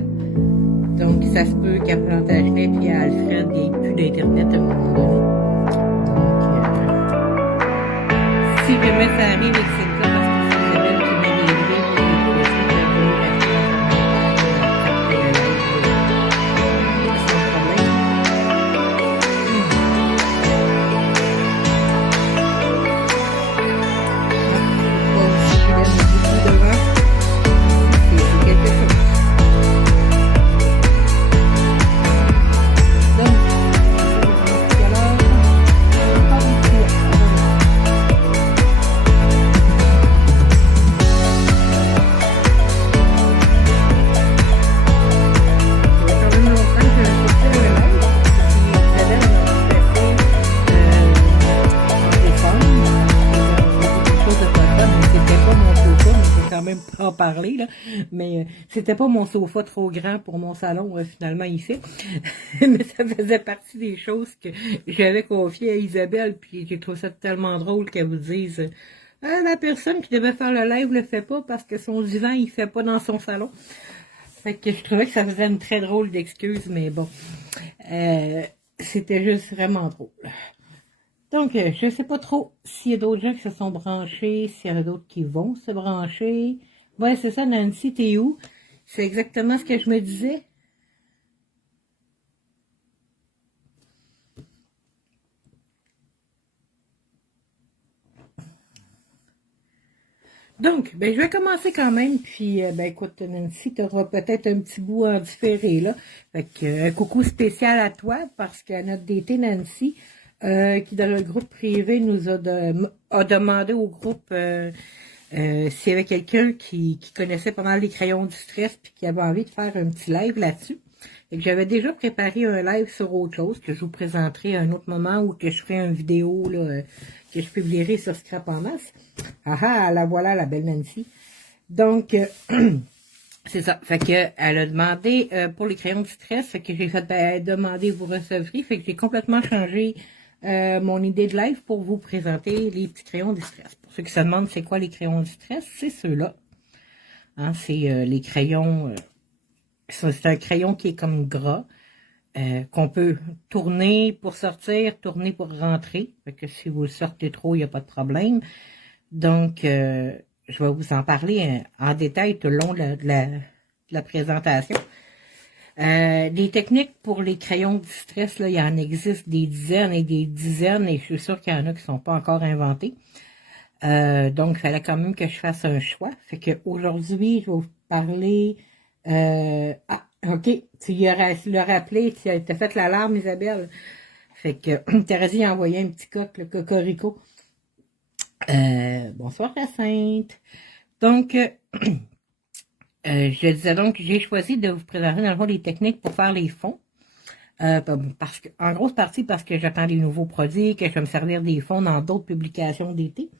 temps. Donc, ça se peut qu'à Plantagenet et à Alfred, il n'y ait plus d'Internet à un moment donné. Donc, si jamais ça arrive et que c'est le cas, parce que c'est Isabelle qui m'a livré pour les produits, ben, je vais l'acheter dans un après le live, sans problème. Si je laisse beaucoup devant, c'est quelque chose. Donc, tout à l'heure, encore une fois, ça fait quand même longtemps que je fais le live, parce que Isabelle m'a remplacé en décembre, quelque chose de pas fun, mais c'était pas mon sofa, mais j'ai quand même pas en parler, là, mais c'était pas mon sofa trop grand pour mon salon, finalement, ici, mais ça faisait partie des choses que j'avais confiées à Isabelle, puis j'ai trouvé ça tellement drôle qu'elle vous dise ah, la personne qui devait faire le live le fait pas parce que son divan, il fait pas dans son salon. Fait que je trouvais que ça faisait une très drôle d'excuse, mais bon, c'était juste vraiment drôle. Donc, je sais pas trop s'il y a d'autres gens qui se sont branchés, s'il y en a d'autres qui vont se brancher. Ouais, c'est ça, Nancy, t'es où? C'est exactement ce que je me disais. Donc, ben, je vais commencer quand même, puis, ben, écoute, Nancy, tu auras peut-être un petit bout en différé, là. Fait que, un coucou spécial à toi, parce qu'à notre DT, Nancy, qui dans le groupe privé nous a, a demandé au groupe s'il y avait quelqu'un qui connaissait pas mal les crayons du stress, puis qui avait envie de faire un petit live là-dessus. Fait que j'avais déjà préparé un live sur autre chose, que je vous présenterai à un autre moment, ou que je ferai une vidéo, là, que je publierai sur Scrap en masse. Ah ah, la voilà, la belle Nancy. Donc, c'est ça. Fait que elle a demandé pour les crayons du stress, fait que j'ai fait demander vous recevrez. Fait que j'ai complètement changé mon idée de live pour vous présenter les petits crayons du stress. Pour ceux qui se demandent c'est quoi les crayons du stress, c'est ceux-là. Hein, c'est les crayons. C'est un crayon qui est comme gras. Qu'on peut tourner pour sortir, tourner pour rentrer. Fait que si vous le sortez trop, il n'y a pas de problème. Donc, je vais vous en parler en détail tout le long de la présentation. Des techniques pour les crayons du stress, là, il y en existe des dizaines et des dizaines, et je suis sûre qu'il y en a qui ne sont pas encore inventées. Donc, il fallait quand même que je fasse un choix. Fait qu'aujourd'hui, je vais vous parler... OK, tu l'as rappelé, tu as fait l'alarme, Isabelle. Fait que Thérèse a envoyé un petit coq, le cocorico. Bonsoir, la Sainte. Donc, je disais donc que j'ai choisi de vous présenter dans le fond des techniques pour faire les fonds. Parce que, en grosse partie parce que j'attends des nouveaux produits, que je vais me servir des fonds dans d'autres publications d'été.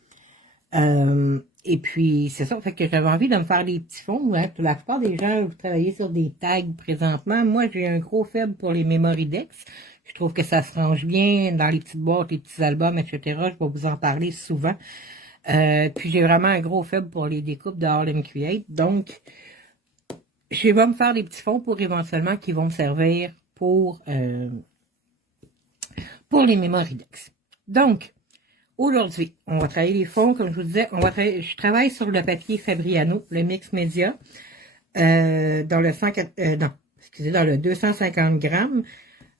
Et puis, c'est ça, fait que j'avais envie de me faire des petits fonds. Hein. La plupart des gens, vous travaillez sur des tags présentement. Moi, j'ai un gros faible pour les Memory Decks. Je trouve que ça se range bien dans les petites boîtes, les petits albums, etc. Je vais vous en parler souvent. Puis, j'ai vraiment un gros faible pour les découpes de Harlem Create. Donc, je vais me faire des petits fonds pour éventuellement qui vont me servir pour les Memory Decks. Donc, aujourd'hui, on va travailler les fonds, comme je vous disais, je travaille sur le papier Fabriano, le Mix Média, dans le 250 grammes.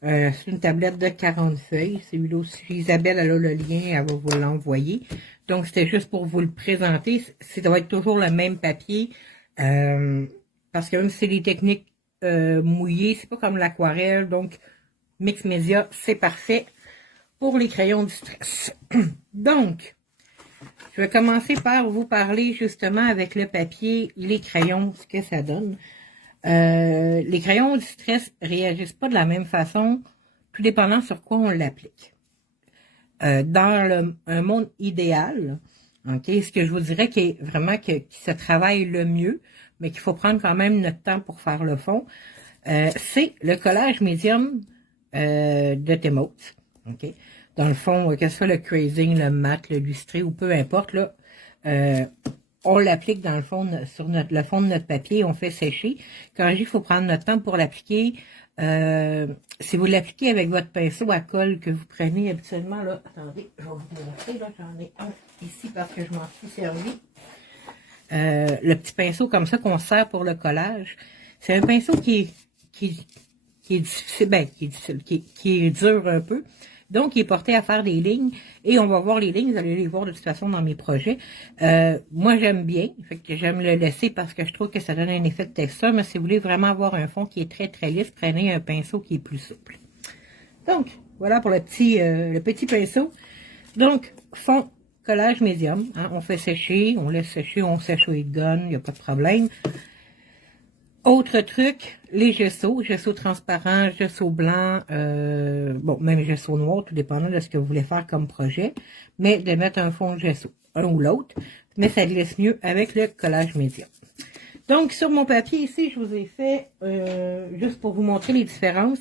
C'est une tablette de 40 feuilles. Celui-là aussi, Isabelle, elle a le lien, elle va vous l'envoyer. Donc, c'était juste pour vous le présenter. Ça va être toujours le même papier, parce que même si c'est des techniques mouillées, c'est pas comme l'aquarelle. Donc, Mix Média, c'est parfait pour les crayons du stress. Donc, je vais commencer par vous parler justement avec le papier, les crayons, ce que ça donne. Les crayons du stress réagissent pas de la même façon, tout dépendant sur quoi on l'applique. Dans un monde idéal, okay, ce que je vous dirais qui est vraiment qui se travaille le mieux, mais qu'il faut prendre quand même notre temps pour faire le fond, c'est le collage médium de Temote. Okay? Dans le fond, que ce soit le crazing, le mat, le lustré ou peu importe, là, on l'applique dans le fond sur le fond de notre papier, on fait sécher. Quand je dis qu'il faut prendre notre temps pour l'appliquer, si vous l'appliquez avec votre pinceau à colle que vous prenez habituellement, là, attendez, je vais vous montrer, là, j'en ai un ici parce que je m'en suis servi. Le petit pinceau comme ça qu'on sert pour le collage, c'est un pinceau qui est difficile, qui est dur un peu. Donc, il est porté à faire des lignes. Et on va voir les lignes, vous allez les voir de toute façon dans mes projets. Moi, j'aime bien. Fait que j'aime le laisser parce que je trouve que ça donne un effet de texture. Mais si vous voulez vraiment avoir un fond qui est très, très lisse, prenez un pinceau qui est plus souple. Donc, voilà pour le petit pinceau. Donc, fond, collage médium. Hein, on fait sécher, on laisse sécher, on sèche au heat gun, il n'y a pas de problème. Autre truc, les gessos transparents, gessos blancs, bon, même gessos noirs, tout dépendant de ce que vous voulez faire comme projet, mais de mettre un fond de gesso, un ou l'autre, mais ça glisse mieux avec le collage médium. Donc, sur mon papier ici, je vous ai fait, juste pour vous montrer les différences,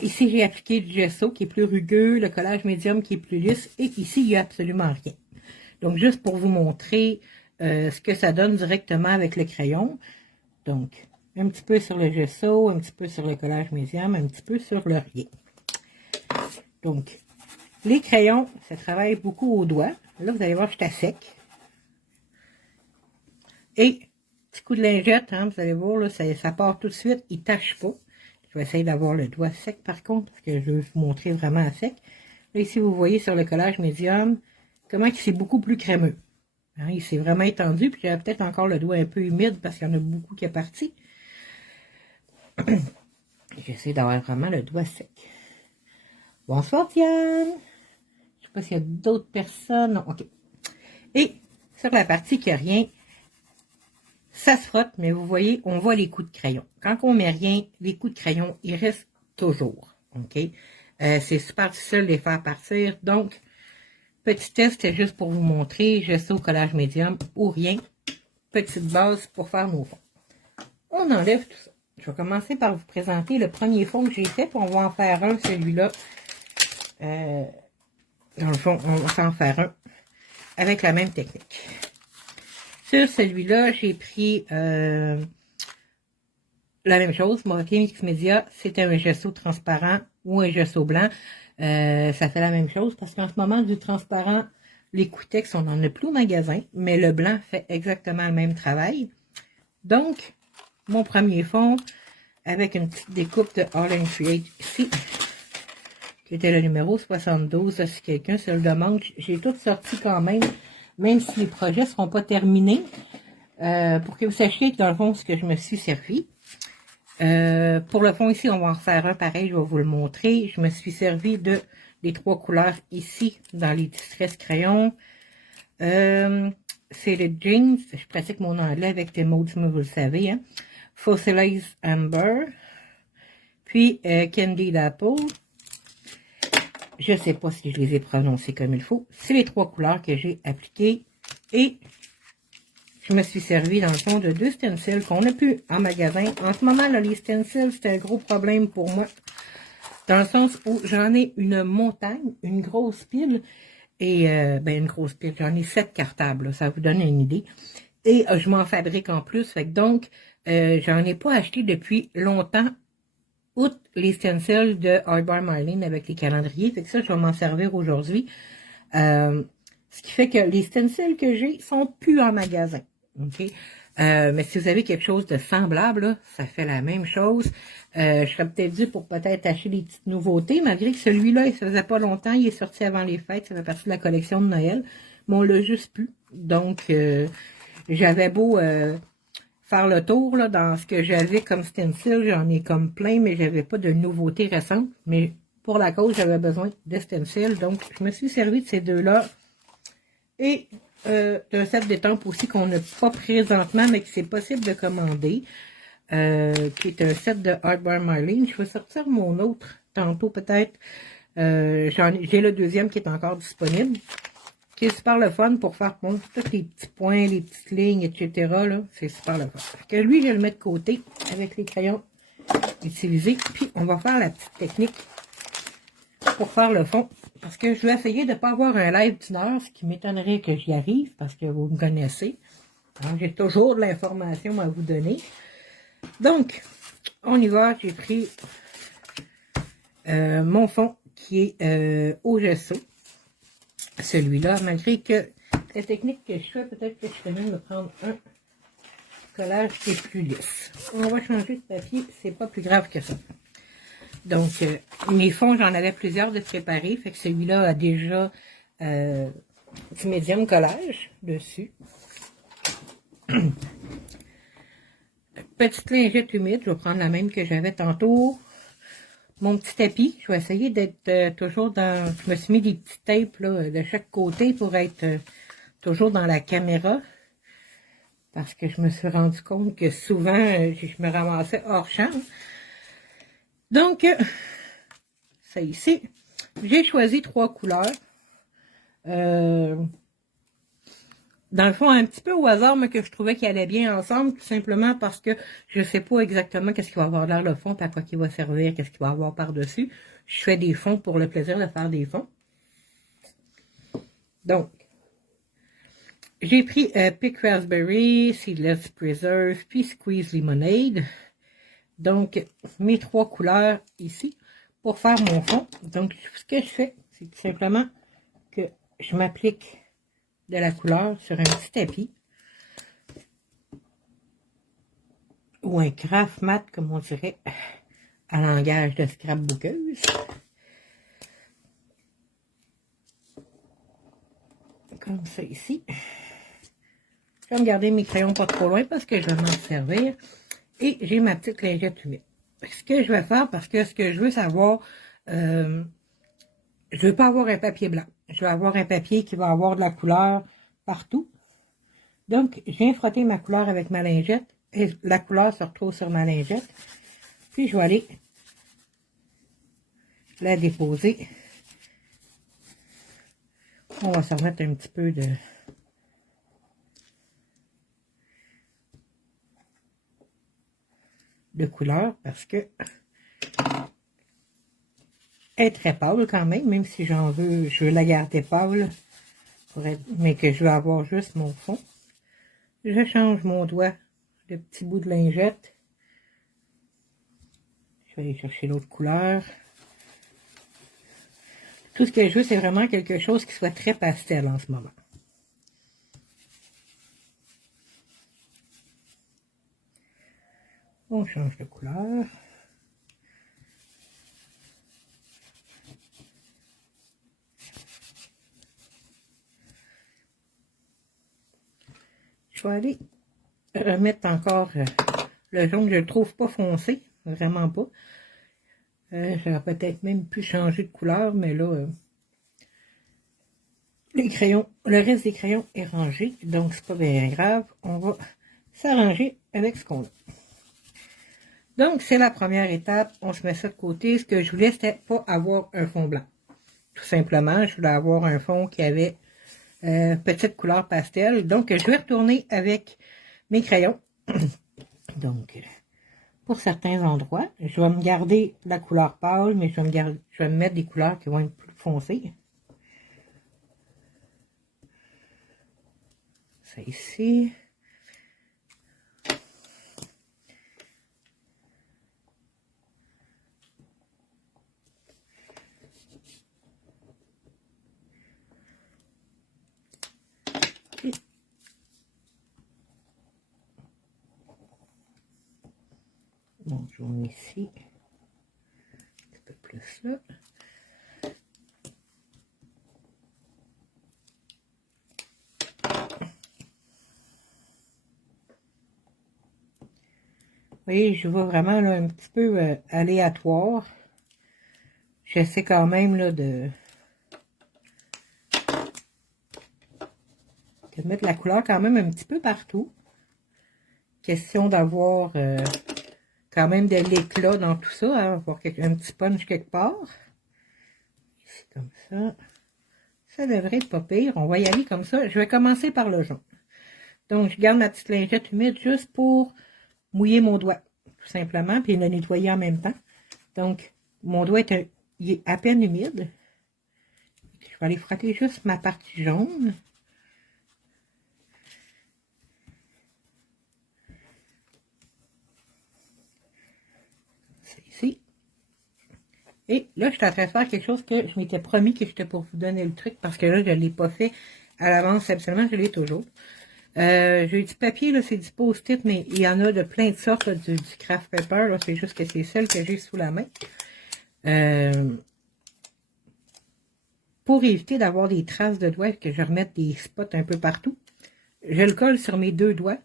ici j'ai appliqué du gesso qui est plus rugueux, le collage médium qui est plus lisse, et ici, il n'y a absolument rien. Donc, juste pour vous montrer ce que ça donne directement avec le crayon. Donc, un petit peu sur le gesso, un petit peu sur le collage médium, un petit peu sur le rien. Donc, les crayons, ça travaille beaucoup au doigt. Là, vous allez voir, je suis à sec. Et, petit coup de lingette, hein, vous allez voir, là, ça part tout de suite, il ne tâche pas. Je vais essayer d'avoir le doigt sec par contre, parce que je veux vous montrer vraiment à sec. Là, ici, vous voyez sur le collage médium, comment il c'est beaucoup plus crémeux. Hein, il s'est vraiment étendu, puis j'avais peut-être encore le doigt un peu humide, parce qu'il y en a beaucoup qui est parti. J'essaie d'avoir vraiment le doigt sec. Bonsoir, Diane. Je ne sais pas s'il y a d'autres personnes. Non, ok. Et sur la partie qui n'a rien, ça se frotte, mais vous voyez, on voit les coups de crayon. Quand on met rien, les coups de crayon, ils restent toujours. Ok. C'est super difficile de les faire partir. Donc, petit test, c'est juste pour vous montrer. Gesso au collage médium ou rien. Petite base pour faire nos fonds. On enlève tout ça. Je vais commencer par vous présenter le premier fond que j'ai fait, puis on va en faire un, celui-là. Dans le fond, on va s'en faire un avec la même technique. Sur celui-là, j'ai pris la même chose. Moroccan Mix Media, c'était un gesso transparent ou un gesso blanc. Ça fait la même chose parce qu'en ce moment, du transparent, les Coutex, on n'en a plus au magasin, mais le blanc fait exactement le même travail. Donc, mon premier fond avec une petite découpe de All and Create ici, qui était le numéro 72, là, si quelqu'un se le demande. J'ai tout sorti quand même si les projets ne seront pas terminés, pour que vous sachiez que dans le fond, ce que je me suis servi. Pour le fond ici, on va en faire un pareil, je vais vous le montrer. Je me suis servi des 3 couleurs ici, dans les Distress crayons. C'est le Jeans, je pratique mon anglais avec tes mots, vous le savez, hein. Fossilized Amber, puis Candied Apple. Je ne sais pas si je les ai prononcés comme il faut. C'est les 3 couleurs que j'ai appliquées. Et je me suis servi dans le fond de 2 stencils qu'on a plus en magasin. En ce moment, là, les stencils, c'est un gros problème pour moi. Dans le sens où j'en ai une montagne, une grosse pile. Et, une grosse pile, j'en ai 7 cartables, là, ça vous donne une idée. Et je m'en fabrique en plus. Fait que donc, j'en ai pas acheté depuis longtemps, outre les stencils de Hardbar Marlene avec les calendriers. Fait que ça, je vais m'en servir aujourd'hui. Ce qui fait que les stencils que j'ai sont plus en magasin. OK? Mais si vous avez quelque chose de semblable, là, ça fait la même chose. Je serais peut-être dû pour peut-être acheter des petites nouveautés, malgré que celui-là, il ne faisait pas longtemps, il est sorti avant les fêtes, ça fait partie de la collection de Noël, mais on l'a juste plus. Donc, j'avais beau faire le tour là, dans ce que j'avais comme stencil, j'en ai comme plein, mais j'avais pas de nouveautés récentes. Mais pour la cause, j'avais besoin de stencil, donc je me suis servi de ces deux-là. Et d'un set d'étampes aussi qu'on n'a pas présentement, mais que c'est possible de commander, qui est un set de Hardbar Marlene. Je vais sortir mon autre tantôt peut-être. J'ai le deuxième qui est encore disponible, qui est super le fun pour faire bon, tous les petits points, les petites lignes, etc. C'est super le fun. Que lui, je le mets de côté avec les crayons utilisés. Puis, on va faire la petite technique pour faire le fond. Parce que je vais essayer de ne pas avoir un live d'une heure, ce qui m'étonnerait que j'y arrive, parce que vous me connaissez. Alors, j'ai toujours de l'information à vous donner. Donc, on y va. J'ai pris mon fond qui est au gesso. Celui-là, malgré que la technique que je fais, peut-être que je fais même de prendre un collage qui est plus lisse. On va changer de papier, c'est pas plus grave que ça. Donc, mes fonds, j'en avais plusieurs de préparés, fait que celui-là a déjà du médium collage dessus. Petite lingette humide, je vais prendre la même que j'avais tantôt. Mon petit tapis, je vais essayer d'être toujours dans... Je me suis mis des petits tapes là, de chaque côté pour être toujours dans la caméra. Parce que je me suis rendu compte que souvent, je me ramassais hors champ. Donc, ça ici, j'ai choisi 3 couleurs. Dans le fond, un petit peu au hasard, mais que je trouvais qu'ils allaient bien ensemble, tout simplement parce que je ne sais pas exactement qu'est-ce qu'il va avoir l'air le fond, à quoi il va servir, qu'est-ce qu'il va avoir par-dessus. Je fais des fonds pour le plaisir de faire des fonds. Donc, j'ai pris Pick Raspberry, Seedless Preserve, puis Squeeze Lemonade. Donc, mes 3 couleurs ici pour faire mon fond. Donc, ce que je fais, c'est tout simplement que je m'applique de la couleur sur un petit tapis ou un craft mat, comme on dirait en langage de scrapbookeuse. Comme ça ici. Je vais me garder mes crayons pas trop loin parce que je vais m'en servir. Et j'ai ma petite lingette humide. Ce que je vais faire, parce que ce que je veux savoir, je veux pas avoir un papier blanc. Je veux avoir un papier qui va avoir de la couleur partout. Donc, je viens frotter ma couleur avec ma lingette. Et la couleur se retrouve sur ma lingette. Puis, je vais aller la déposer. On va se remettre un petit peu de couleur parce que elle est très pâle quand même si j'en veux, je veux la garder pâle, mais que je veux avoir juste mon fond. Je change mon doigt, le petit bout de lingette. Je vais aller chercher l'autre couleur. Tout ce que je veux, c'est vraiment quelque chose qui soit très pastel en ce moment. On change de couleur. Je vais aller remettre encore le jaune, je le trouve pas foncé, vraiment pas. J'aurais peut-être même pu changer de couleur, mais là, les crayons, le reste des crayons est rangé, donc c'est pas bien grave. On va s'arranger avec ce qu'on a. Donc, c'est la première étape. On se met ça de côté. Ce que je voulais, c'était pas avoir un fond blanc. Tout simplement, je voulais avoir un fond qui avait petite couleur pastel. Donc, je vais retourner avec mes crayons. Donc, pour certains endroits, je vais me garder la couleur pâle, mais je vais me mettre des couleurs qui vont être plus foncées. Ça ici. Bon, jaune ici. Un peu plus là. Vous voyez, je vais vraiment là, un petit peu aléatoire. J'essaie quand même là, de mettre la couleur quand même un petit peu partout. Question d'avoir quand même de l'éclat dans tout ça, hein, avoir un petit punch quelque part. Ici comme ça. Ça devrait être pas pire. On va y aller comme ça. Je vais commencer par le jaune. Donc, je garde ma petite lingette humide juste pour mouiller mon doigt, tout simplement, puis le nettoyer en même temps. Donc, mon doigt il est à peine humide. Je vais aller frotter juste ma partie jaune. Et là, je suis en train de faire quelque chose que je m'étais promis que j'étais pour vous donner le truc, parce que là, je ne l'ai pas fait à l'avance, absolument, je l'ai toujours. J'ai du papier, là, c'est du post-it, mais il y en a de plein de sortes, là, du craft paper, là, c'est juste que c'est celle que j'ai sous la main. Pour éviter d'avoir des traces de doigts, que je remette des spots un peu partout, je le colle sur mes deux doigts,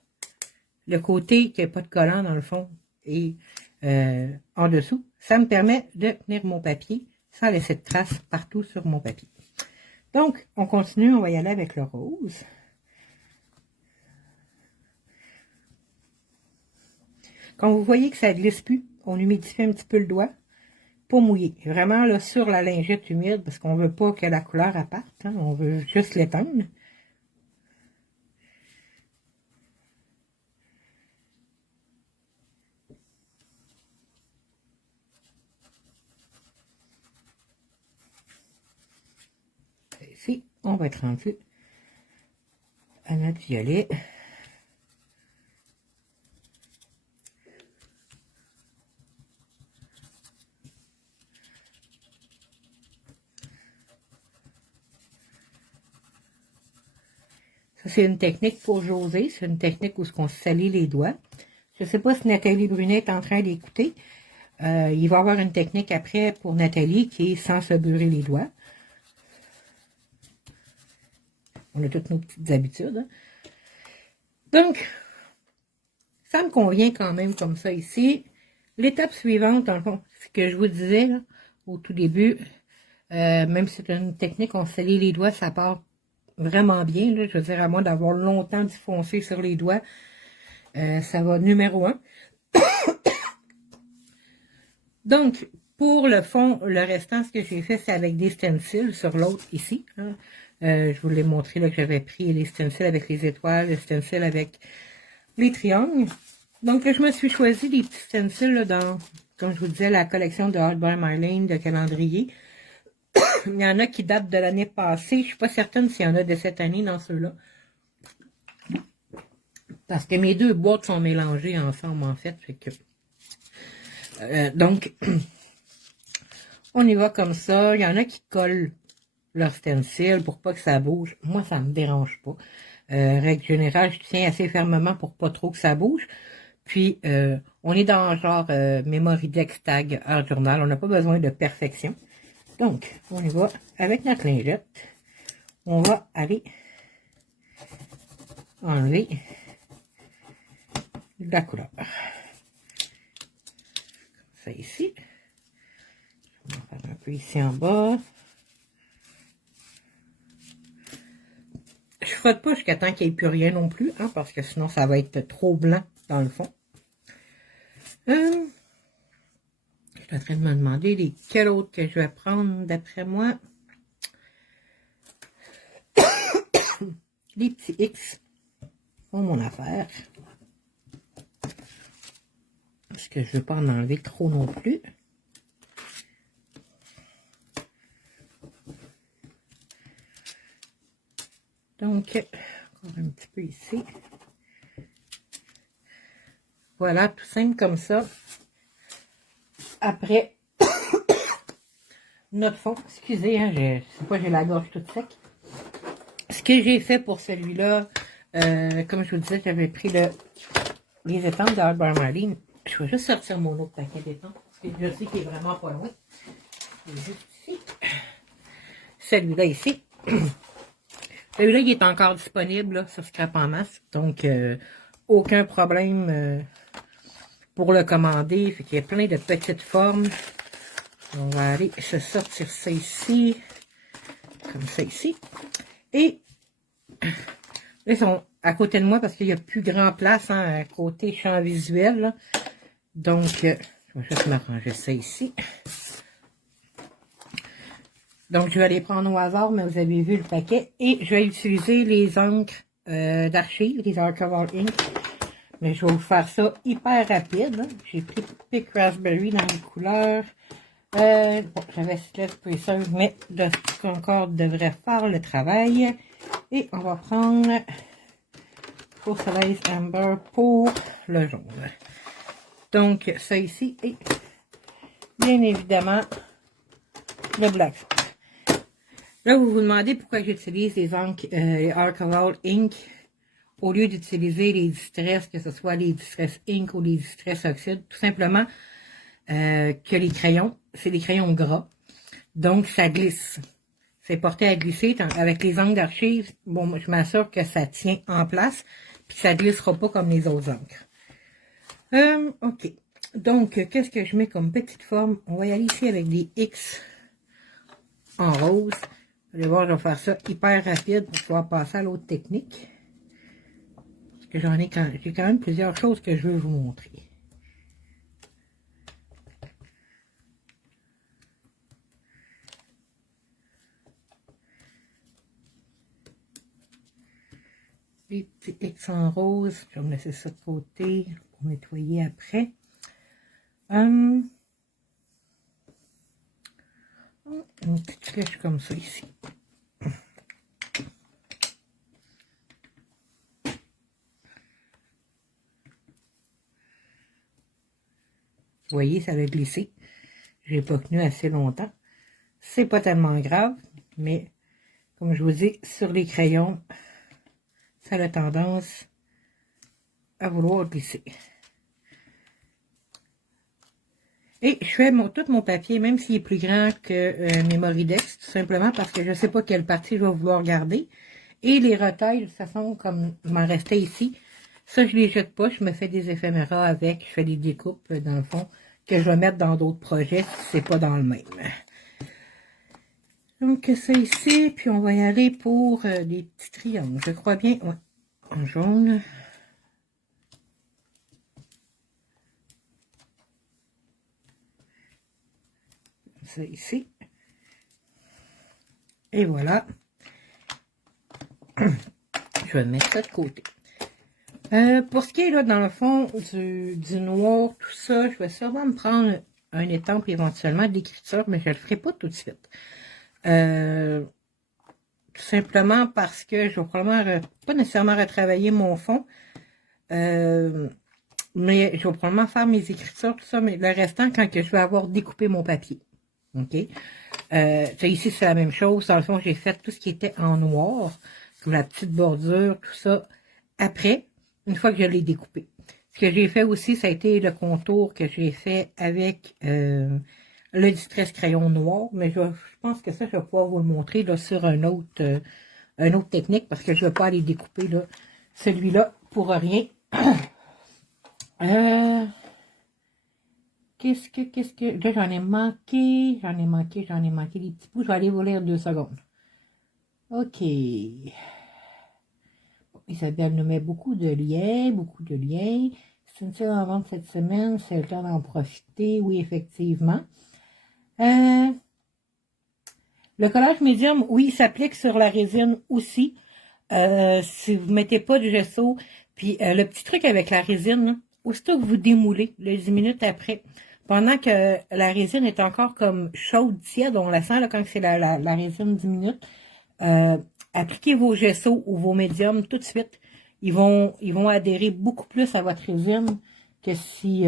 le côté qui n'a pas de collant dans le fond et en dessous. Ça me permet de tenir mon papier sans laisser de traces partout sur mon papier. Donc, on continue, on va y aller avec le rose. Quand vous voyez que ça ne glisse plus, on humidifie un petit peu le doigt pour mouiller. Vraiment là sur la lingette humide parce qu'on ne veut pas que la couleur apparte, hein, on veut juste l'éteindre. Ici, on va être rendu à notre violet. Ça, c'est une technique pour José. C'est une technique où on se salit les doigts. Je ne sais pas si Nathalie Brunet est en train d'écouter. Il va y avoir une technique après pour Nathalie qui est sans se beurrer les doigts. On a toutes nos petites habitudes. Hein. Donc, ça me convient quand même comme ça ici. L'étape suivante, dans le fond, ce que je vous disais là, au tout début, même si c'est une technique, on salit les doigts, ça part vraiment bien. Là, je veux dire, à moins d'avoir longtemps du foncé sur les doigts, ça va numéro 1. Donc, pour le fond, le restant, ce que j'ai fait, c'est avec des stencils sur l'autre ici. Hein. Je vous l'ai montré là, que j'avais pris les stencils avec les étoiles, les stencils avec les triangles. Donc, je me suis choisi des petits stencils là, dans, comme je vous disais, la collection de Art by Marlene de calendrier. Il y en a qui datent de l'année passée. Je ne suis pas certaine s'il y en a de cette année dans ceux-là. Parce que mes deux boîtes sont mélangées ensemble, en fait. Fait que, donc, on y va comme ça. Il y en a qui collent leur stencil pour pas que ça bouge. Moi, ça me dérange pas. Règle générale, je tiens assez fermement pour pas trop que ça bouge. Puis, on est dans genre Memory Dex Tag Art Journal. On n'a pas besoin de perfection. Donc, on y va avec notre lingette. On va aller enlever de la couleur. Comme ça ici. On va faire un peu ici en bas. Je frotte pas jusqu'à temps qu'il n'y ait plus rien non plus, hein, parce que sinon ça va être trop blanc dans le fond. Je suis en train de me demander lesquels autres que je vais prendre d'après moi. Les petits X font mon affaire. Parce que je ne veux pas en enlever trop non plus. Donc, encore un petit peu ici. Voilà, tout simple comme ça. Après, notre fond, excusez, hein, je sais pas, j'ai la gorge toute sec. Ce que j'ai fait pour celui-là, comme je vous le disais, j'avais pris les étampes d'Art by Marlene. Je vais juste sortir mon autre paquet d'étampes, parce que je sais qu'il est vraiment pas loin. Il est juste ici. Celui-là ici. Celui-là, il est encore disponible là, sur Scrap en masse. Donc, aucun problème pour le commander. Fait qu'il y a plein de petites formes. On va aller se sortir ça ici. Comme ça ici. Et là, ils sont à côté de moi parce qu'il n'y a plus grand place hein, à côté champ visuel. Là. Donc, je vais juste m'arranger ça ici. Donc, je vais les prendre au hasard, mais vous avez vu le paquet. Et je vais utiliser les encres d'archives, les Archival Ink. Mais je vais vous faire ça hyper rapide. Hein. J'ai pris Pick Raspberry dans les couleurs. Bon, j'avais Sled Tracer, mais le Concorde devrait faire le travail. Et on va prendre Fossilized Amber pour le jaune. Donc, ça ici est bien évidemment le Black Force. Là, vous vous demandez pourquoi j'utilise les encres Alcohol Ink au lieu d'utiliser les Distress, que ce soit les Distress Ink ou les Distress Oxide. Tout simplement que les crayons, c'est des crayons gras. Donc, ça glisse. C'est porté à glisser. Avec les encres d'archives, bon, je m'assure que ça tient en place, puis ça glissera pas comme les autres encres. OK. Donc, qu'est-ce que je mets comme petite forme? On va y aller ici avec des X en rose. Vous allez voir, je vais faire ça hyper rapide pour pouvoir passer à l'autre technique. Parce que j'ai quand même plusieurs choses que je veux vous montrer. Les petits X en rose, je vais me laisser ça de côté pour nettoyer après. Une petite flèche comme ça ici. Vous voyez, ça va glisser. Je n'ai pas tenu assez longtemps. C'est pas tellement grave, mais comme je vous dis, sur les crayons, ça a tendance à vouloir glisser. Et je fais tout mon papier, même s'il est plus grand que mes Moridex, tout simplement parce que je ne sais pas quelle partie je vais vouloir garder. Et les retails, de toute façon, comme il m'en restait ici, ça, je les jette pas, je me fais des éphéméras avec, je fais des découpes, dans le fond, que je vais mettre dans d'autres projets si c'est pas dans le même. Donc, ça ici, puis on va y aller pour des petits triangles. Je crois bien, ouais, en jaune. Ça ici. Et voilà. Je vais mettre ça de côté. Pour ce qui est là, dans le fond, du noir, tout ça, je vais sûrement me prendre un étampe éventuellement d'écriture, mais je le ferai pas tout de suite. Tout simplement parce que je vais probablement pas nécessairement retravailler mon fond, mais je vais probablement faire mes écritures, tout ça, mais le restant quand que je vais avoir découpé mon papier. OK? Ici, c'est la même chose. Dans le fond, j'ai fait tout ce qui était en noir, comme la petite bordure, tout ça, après, une fois que je l'ai découpé. Ce que j'ai fait aussi, ça a été le contour que j'ai fait avec le Distress crayon noir, mais je pense que ça, je vais pouvoir vous le montrer là, sur une autre technique, parce que je ne vais pas aller découper là, celui-là pour rien. Qu'est-ce que... Là, j'en ai manqué des petits bouts. Je vais aller vous lire 2 secondes. OK. Isabelle nous met beaucoup de liens. C'est une série en vente cette semaine. C'est le temps d'en profiter. Oui, effectivement. Le collage médium, oui, il s'applique sur la résine aussi. Si vous ne mettez pas de gesso, puis le petit truc avec la résine, là, aussitôt que vous démoulez, les 10 minutes après, pendant que la résine est encore comme chaude, tiède, on la sent là, quand c'est la résine 10 minutes, appliquez vos gessos ou vos médiums tout de suite. Ils vont adhérer beaucoup plus à votre résine que si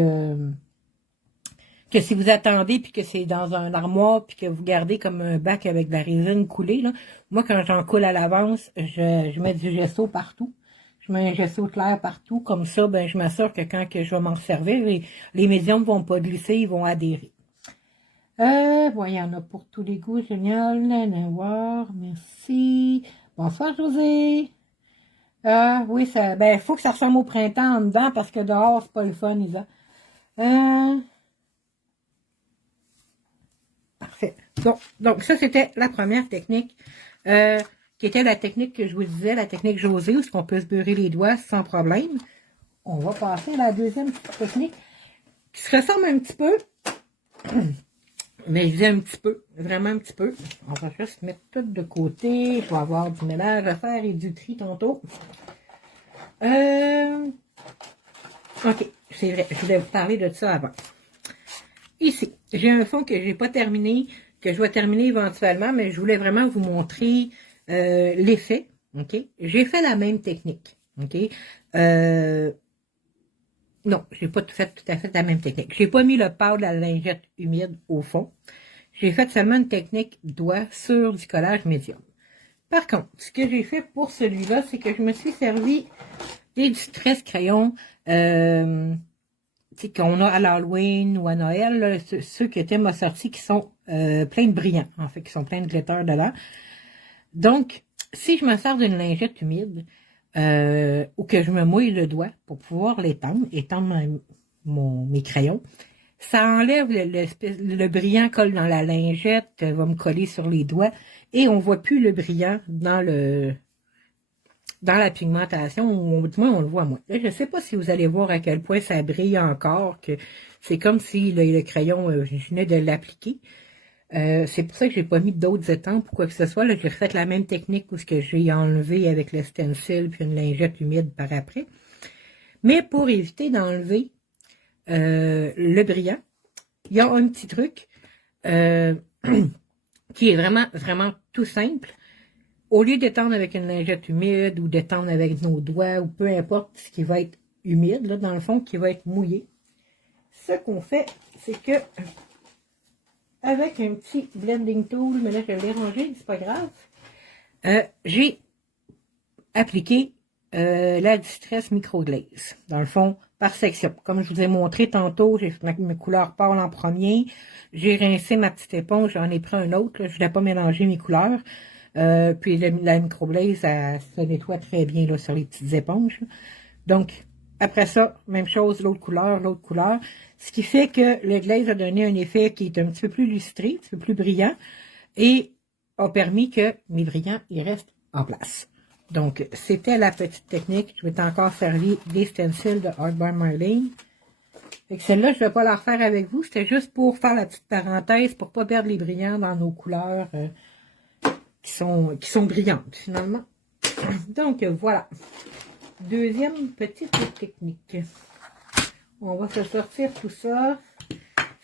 vous attendez puis que c'est dans un armoire puis que vous gardez comme un bac avec de la résine coulée. Là. Moi, quand j'en coule à l'avance, je mets du gesso partout. Je mets un gesso clair partout. Comme ça, ben, je m'assure que quand que je vais m'en servir, les médiums ne vont pas glisser, ils vont adhérer. Bon, il y en a pour tous les goûts. Génial. Voir, merci. Bonsoir, José. Oui, ça, ben, faut que ça ressemble au printemps en dedans parce que dehors, c'est pas le fun, Isa. Parfait. Donc ça, c'était la première technique, qui était la technique que je vous disais, la technique José, où on peut se beurrer les doigts sans problème. On va passer à la deuxième technique, qui se ressemble un petit peu, mais je dis un petit peu, vraiment un petit peu. On va juste mettre tout de côté. Je vais avoir du ménage à faire et du tri tantôt. OK, c'est vrai, je voulais vous parler de ça avant. Ici, j'ai un fond que je n'ai pas terminé, que je vais terminer éventuellement, mais je voulais vraiment vous montrer l'effet. OK? J'ai fait la même technique. OK? Non, je n'ai pas fait tout à fait la même technique. Je n'ai pas mis le pâte de la lingette humide au fond. j'ai fait seulement une technique doigt sur du collage médium. Par contre, ce que j'ai fait pour celui-là, c'est que je me suis servi des Distress crayons qu'on a à l'Halloween ou à Noël, là, ceux que Tim a sortis qui sont pleins de brillants, en fait, qui sont pleins de glitter dedans. Donc, si je me sers d'une lingette humide, ou que je me mouille le doigt pour pouvoir étendre mes crayons, ça enlève le brillant colle dans la lingette, va me coller sur les doigts, et on voit plus le brillant dans la pigmentation, ou du moins on le voit moins. Là, je ne sais pas si vous allez voir à quel point ça brille encore, que c'est comme si le crayon, je venais de l'appliquer. C'est pour ça que j'ai pas mis d'autres étampes ou quoi que ce soit. Là, j'ai refait la même technique où ce que j'ai enlevé avec le stencil puis une lingette humide par après. Mais pour éviter d'enlever le brillant, il y a un petit truc qui est vraiment, vraiment tout simple. Au lieu d'étendre avec une lingette humide ou d'étendre avec nos doigts ou peu importe ce qui va être humide, là, dans le fond, qui va être mouillé, ce qu'on fait, c'est que avec un petit blending tool, mais là je l'ai rangé, c'est pas grave, j'ai appliqué la Distress Microglaze, dans le fond, par section. Comme je vous ai montré tantôt, j'ai fait mes couleurs pâles en premier, j'ai rincé ma petite éponge, j'en ai pris un autre, là, je ne voulais pas mélanger mes couleurs. Puis la microglaze, ça se nettoie très bien là, sur les petites éponges. Donc, après ça, même chose, l'autre couleur. Ce qui fait que le glaze a donné un effet qui est un petit peu plus lustré, un petit peu plus brillant, et a permis que mes brillants ils restent en place. Donc, c'était la petite technique. Je m'étais encore servi des stencils de Art by Marlene. Fait que celle-là, je ne vais pas la refaire avec vous. C'était juste pour faire la petite parenthèse, pour ne pas perdre les brillants dans nos couleurs qui sont brillantes, finalement. Donc, voilà. Deuxième petite technique. On va se sortir tout ça.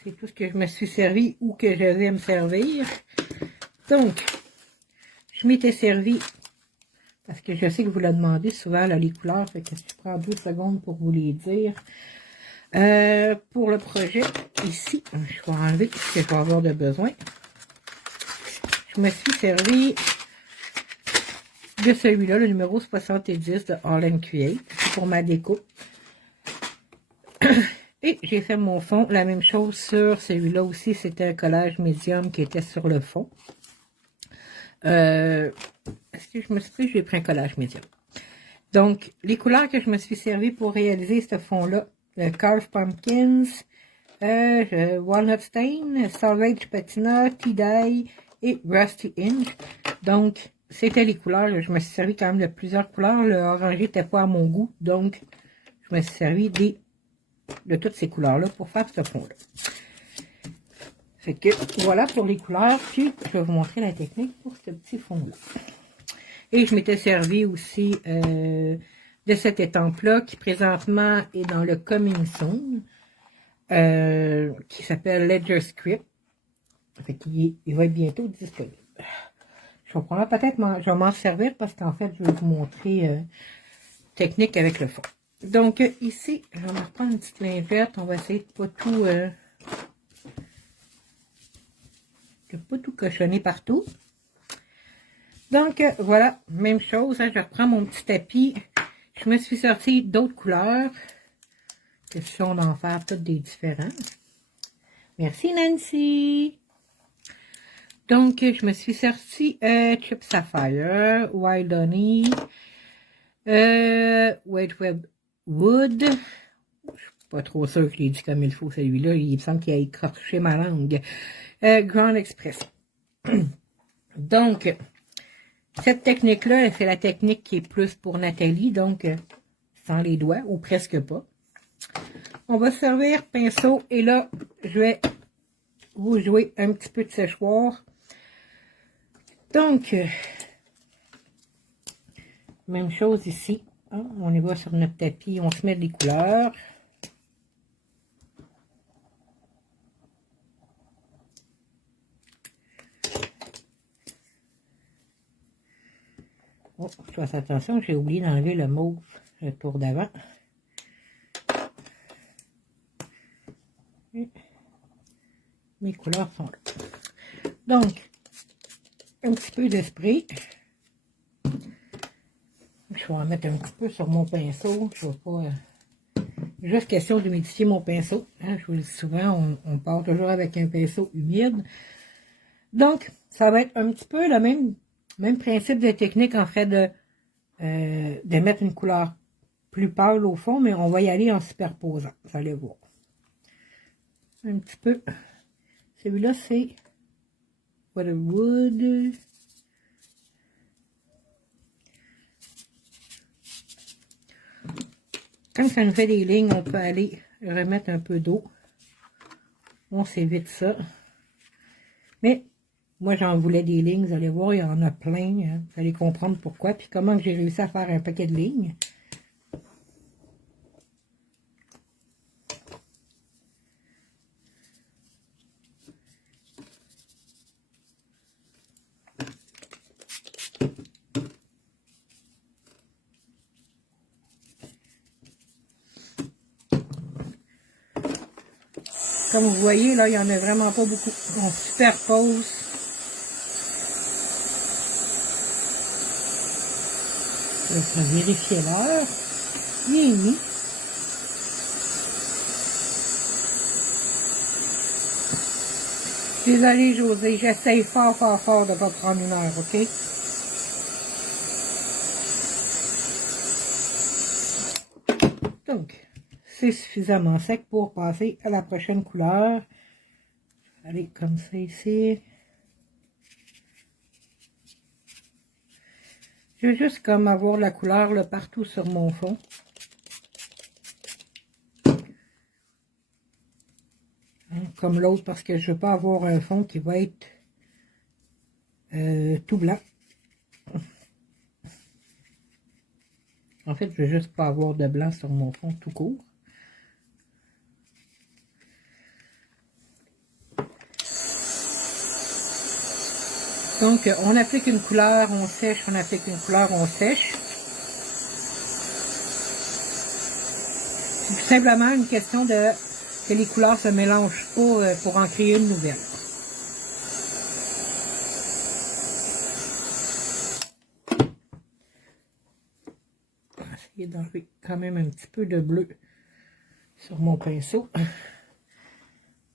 C'est tout ce que je me suis servi ou que je vais me servir. Donc, je m'étais servi, parce que je sais que vous le demandez souvent, là, les couleurs, fait que je prends 2 secondes pour vous les dire. Pour le projet, ici, je vais enlever ce que je vais avoir de besoin. Je me suis servi de celui-là, le numéro 70 de All Create, pour ma déco. Et j'ai fait mon fond, la même chose sur celui-là aussi, c'était un collage médium qui était sur le fond. Est-ce que je me suis pris? J'ai pris un collage médium. Donc, les couleurs que je me suis servi pour réaliser ce fond-là, Carved Pumpkins, Walnut Stain, Salvage Patina, Tea Dye et Rusty Ink. Donc, c'était les couleurs. Je me suis servi quand même de plusieurs couleurs. Le orangé n'était pas à mon goût, donc je me suis servi de toutes ces couleurs-là pour faire ce fond-là. Fait que voilà pour les couleurs. Puis, je vais vous montrer la technique pour ce petit fond-là. Et je m'étais servi aussi de cette étampe-là qui présentement est dans le Coming Soon, qui s'appelle Ledger Script. Fait qu'il va être bientôt disponible. Je vais peut-être m'en servir parce qu'en fait, je vais vous montrer technique avec le fond. Donc, ici, je vais me reprendre une petite lingette. On va essayer de pas tout cochonner partout. Donc, voilà, même chose. Hein, je reprends mon petit tapis. Je me suis sorti d'autres couleurs. Question d'en faire toutes des différentes. Merci, Nancy. Donc, je me suis sorti Chip Sapphire, Wild Honey, White Web Wood. Je suis pas trop sûre que je l'ai dit comme il faut, celui-là. Il me semble qu'il a écorché ma langue. Grand Express. Donc, cette technique-là, c'est la technique qui est plus pour Nathalie, donc sans les doigts, ou presque pas. On va servir pinceau, et là, je vais vous jouer un petit peu de séchoir. Donc, même chose ici. Hein, on y va sur notre tapis, on se met des couleurs. Oh, je fasse attention, j'ai oublié d'enlever le mauve, le tour d'avant. Mes couleurs sont là. Donc, un petit peu de spray. Je vais en mettre un petit peu sur mon pinceau. Je ne vais pas... juste question d'humidifier mon pinceau. Hein, je vous le dis souvent, on part toujours avec un pinceau humide. Donc, ça va être un petit peu le même principe de technique en fait de mettre une couleur plus pâle au fond, mais on va y aller en superposant. Vous allez voir. Un petit peu. Celui-là, c'est Waterwood. Quand ça nous fait des lignes, on peut aller remettre un peu d'eau. On s'évite ça. Mais moi, j'en voulais des lignes. Vous allez voir, il y en a plein. Hein. Vous allez comprendre pourquoi. Puis comment j'ai réussi à faire un paquet de lignes. Comme vous voyez, là, il n'y en a vraiment pas beaucoup. On superpose. Je vais vérifier l'heure. Il est mis. Désolée, José, j'essaye fort, fort, fort de ne pas prendre une heure, OK? Donc, c'est suffisamment sec pour passer à la prochaine couleur. Allez, comme ça ici. Je veux juste comme avoir la couleur là, partout sur mon fond. Hein, comme l'autre, parce que je ne veux pas avoir un fond qui va être tout blanc. En fait, je veux juste pas avoir de blanc sur mon fond tout court. Donc, on applique une couleur, on sèche, on applique une couleur, on sèche. C'est tout simplement une question de que les couleurs se mélangent pas pour en créer une nouvelle. On va essayer d'enlever quand même un petit peu de bleu sur mon pinceau.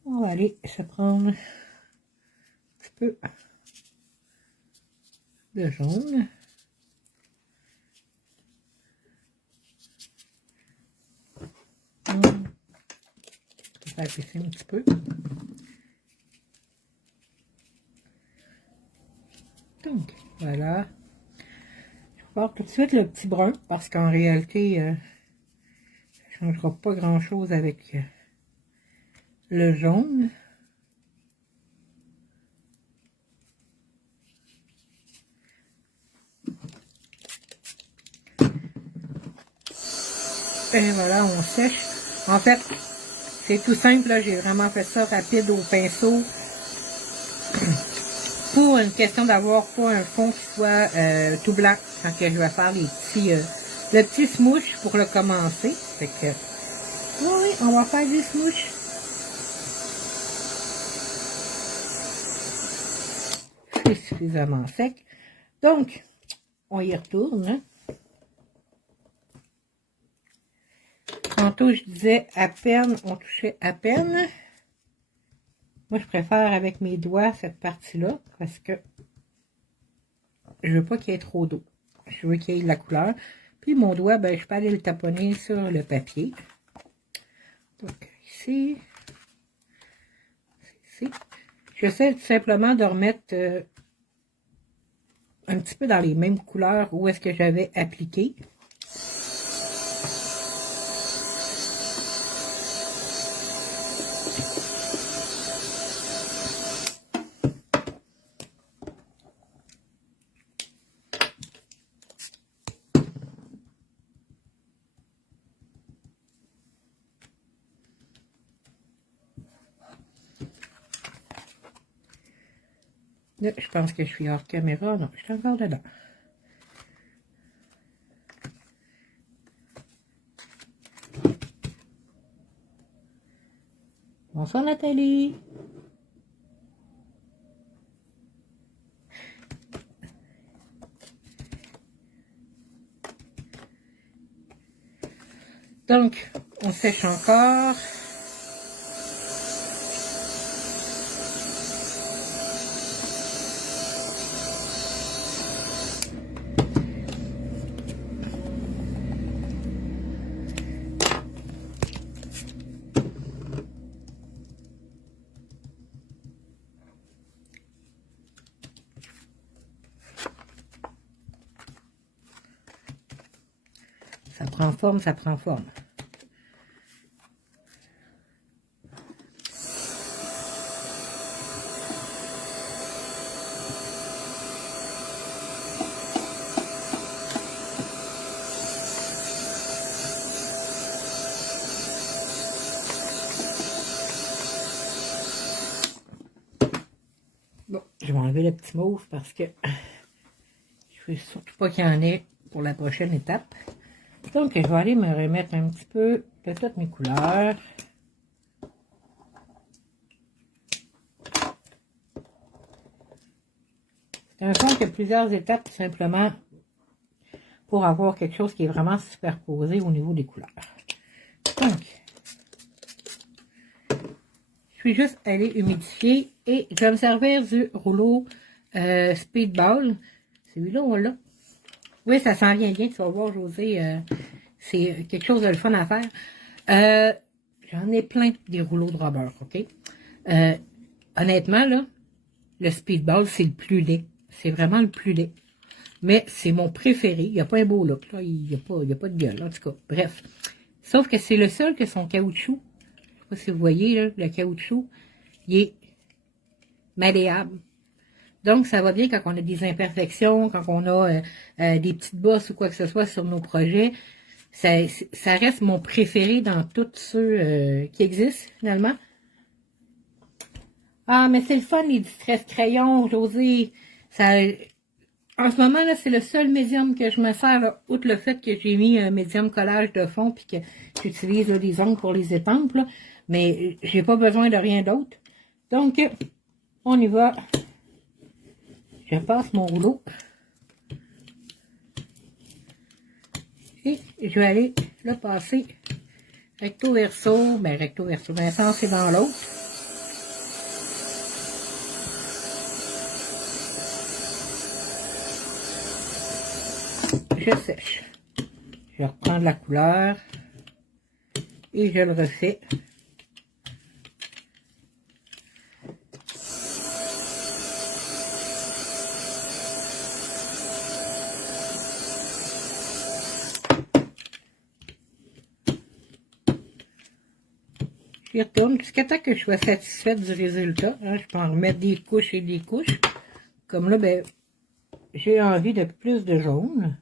On va aller se prendre un petit peu de jaune. On va apaiser un petit peu. Donc, voilà. Je pars tout de suite le petit brun parce qu'en réalité, ça ne changera pas grand-chose avec le jaune. Et voilà, on sèche. En fait, c'est tout simple, j'ai vraiment fait ça rapide au pinceau. Pour une question d'avoir pas un fond qui soit tout blanc quand que je vais faire les petits, le petit smoosh pour le commencer. Fait que, oui, on va faire du smoosh. C'est suffisamment sec. Donc, on y retourne. Hein. Tantôt, je disais à peine, on touchait à peine. Moi, je préfère avec mes doigts cette partie-là parce que je veux pas qu'il y ait trop d'eau. Je veux qu'il y ait de la couleur. Puis mon doigt, ben, je peux aller le taponner sur le papier. Donc, ici. Ici. J'essaie tout simplement de remettre un petit peu dans les mêmes couleurs où est-ce que j'avais appliqué. Là, je pense que je suis hors caméra. Non, je suis encore dedans. Bonsoir Nathalie. Donc, on sèche encore. Ça prend forme, ça prend forme. Bon, je vais enlever le petit mauve parce que je veux surtout pas qu'il y en ait pour la prochaine étape. Donc, je vais aller me remettre un petit peu de toutes mes couleurs. C'est un fond qui a plusieurs étapes, tout simplement, pour avoir quelque chose qui est vraiment superposé au niveau des couleurs. Donc, je suis juste allée humidifier et je vais me servir du rouleau Speedball. Celui-là, on l'a. Oui, ça s'en vient bien, tu vas voir, José, c'est quelque chose de le fun à faire. J'en ai plein des rouleaux de rubber, OK? Honnêtement, là, le Speedball, c'est le plus laid. C'est vraiment le plus laid. Mais c'est mon préféré. Il n'y a pas un beau look, là. Il n'y a pas de gueule, en tout cas. Bref. Sauf que c'est le seul que son caoutchouc, je ne sais pas si vous voyez, là, le caoutchouc, il est malléable. Donc, ça va bien quand on a des imperfections, quand on a des petites bosses ou quoi que ce soit sur nos projets. Ça reste mon préféré dans tous ceux qui existent, finalement. Ah, mais c'est le fun, les distress crayons, José. En ce moment, là, c'est le seul médium que je me sers, là, outre le fait que j'ai mis un médium collage de fond, puis que j'utilise les ongles pour les étampes, là, mais j'ai pas besoin de rien d'autre. Donc, on y va. Je passe mon rouleau. Et je vais aller le passer recto verso. Ben, recto verso. Ben, ça, c'est dans l'autre. Je sèche. Je reprends de la couleur. Et je le refais. Je retourne jusqu'à temps que je sois satisfaite du résultat. Hein, je peux en remettre des couches et des couches. Comme là, ben, j'ai envie de plus de jaune.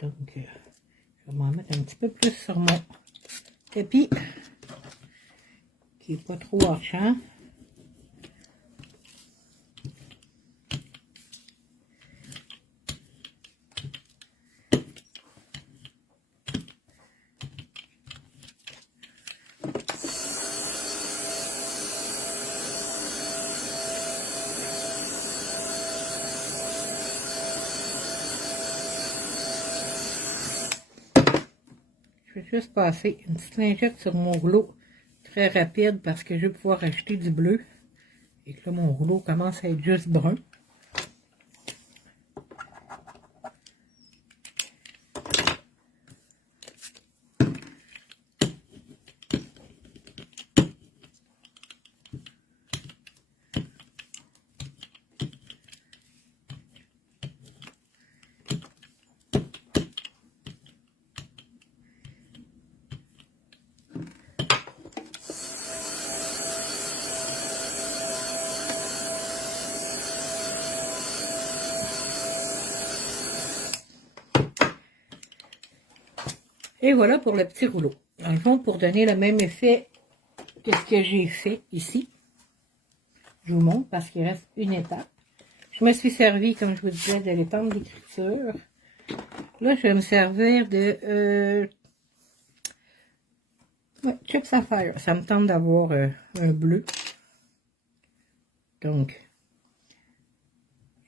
Donc, je vais m'en mettre un petit peu plus sur mon tapis, qui n'est pas trop hors-champ. Je vais juste passer une petite lingette sur mon rouleau très rapide parce que je vais pouvoir acheter du bleu. Et que là, mon rouleau commence à être juste brun. Et voilà pour le petit rouleau. Dans le fond, pour donner le même effet que ce que j'ai fait ici, je vous montre parce qu'il reste une étape. Je me suis servi, comme je vous disais, de l'étampe d'écriture. Là, je vais me servir de Chips Sapphire. Ça me tente d'avoir un bleu. Donc,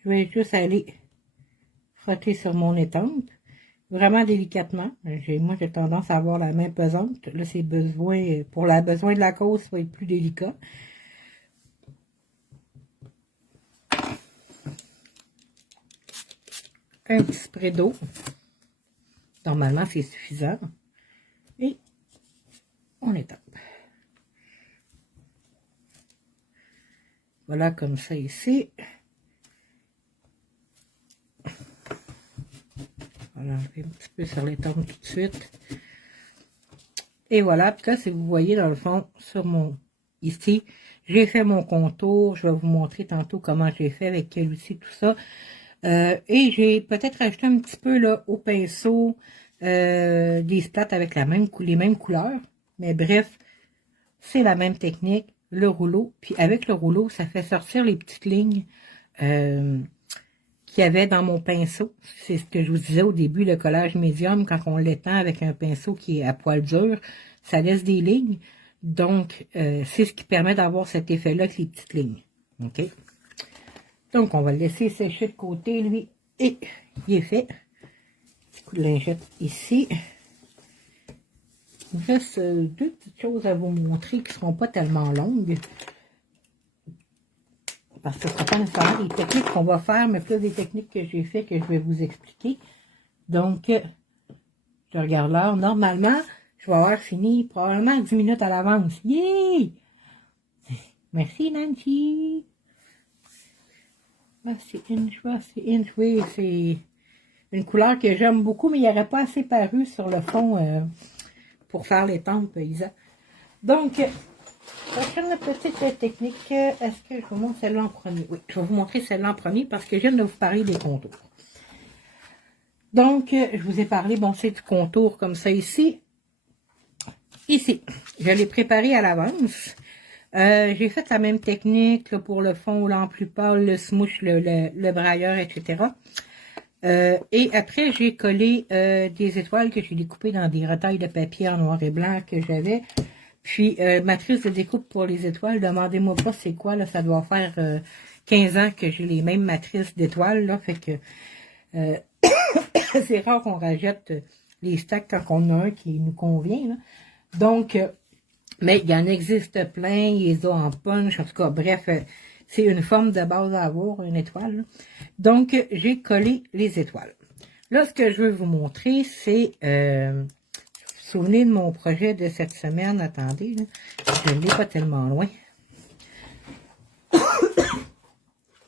je vais juste aller frotter sur mon étampe. vraiment délicatement. Moi, j'ai tendance à avoir la main pesante. Là, c'est besoin, pour la besoin de la cause, ça va être plus délicat. Un petit spray d'eau. Normalement, c'est suffisant. Et on étape. Voilà, comme ça ici. Voilà, un petit peu sur l'étampe tout de suite. Et voilà, puis là, si vous voyez dans le fond, sur mon, ici, j'ai fait mon contour. Je vais vous montrer tantôt comment j'ai fait, avec quel outil, tout ça. Et j'ai peut-être ajouté un petit peu là au pinceau des splats avec les mêmes couleurs. Mais bref, c'est la même technique, le rouleau. Puis avec le rouleau, ça fait sortir les petites lignes qu'il y avait dans mon pinceau. C'est ce que je vous disais au début, le collage médium, quand on l'étend avec un pinceau qui est à poil dur, ça laisse des lignes. Donc, c'est ce qui permet d'avoir cet effet-là avec les petites lignes. OK? Donc, on va le laisser sécher de côté, lui. Et il est fait. Petit coup de lingette ici. Il me reste deux petites choses à vous montrer qui ne seront pas tellement longues. Parce que ce ne sera pas nécessairement des techniques qu'on va faire, mais plus des techniques que j'ai fait que je vais vous expliquer. Donc, je regarde l'heure. Normalement, je vais avoir fini probablement 10 minutes à l'avance. Yay! Merci, Nancy! C'est Inch, oui, c'est une couleur que j'aime beaucoup, mais il n'y aurait pas assez paru sur le fond pour faire les tempes, Isa. Donc, prochaine petite technique, est-ce que je vous montre celle-là en premier? Oui, je vais vous montrer celle-là en premier parce que je viens de vous parler des contours. Donc, je vous ai parlé, bon, c'est du contour comme ça ici. Ici, je l'ai préparé à l'avance. J'ai fait la même technique là, pour le fond, en plus pâle, le smoosh, le brailleur, etc. Et après, j'ai collé des étoiles que j'ai découpées dans des retailles de papier en noir et blanc que j'avais. Puis, matrice de découpe pour les étoiles, demandez-moi pas c'est quoi, là, ça doit faire 15 ans que j'ai les mêmes matrices d'étoiles, là, fait que c'est rare qu'on rajoute les stacks quand on a un qui nous convient, là. Donc, mais il y en existe plein, il les a en punch, en tout cas, bref, c'est une forme de base à avoir, une étoile, là. Donc, j'ai collé les étoiles. Là, ce que je veux vous montrer, c'est... vous vous souvenez de mon projet de cette semaine? Attendez, là, je ne l'ai pas tellement loin.